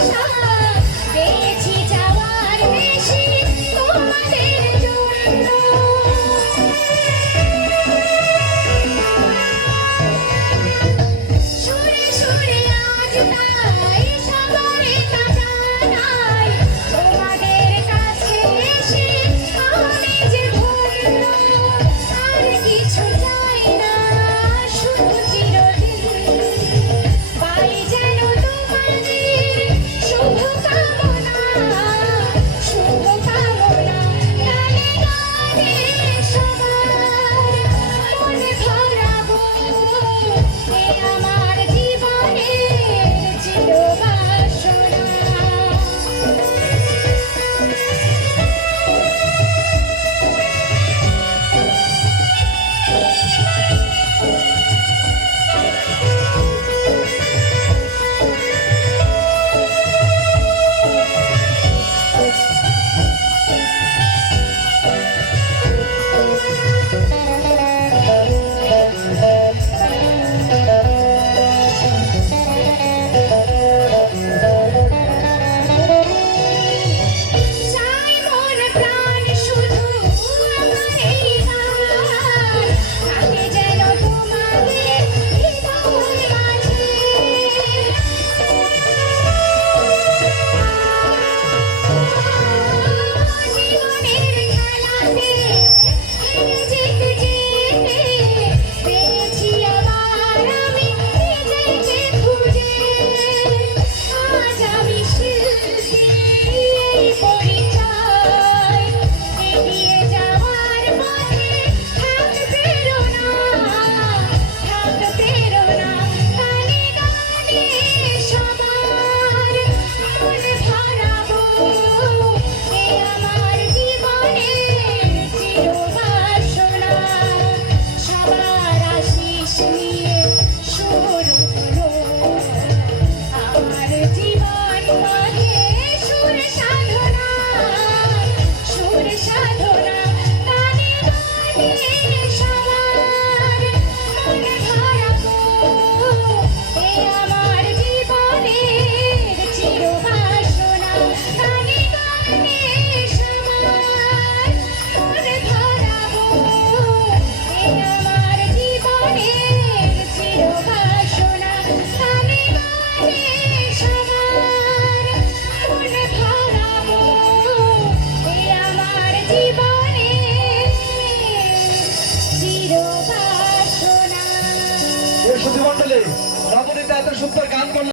Thank you. সুধী মন্ডলী নবনীতা এত সুন্দর গান করল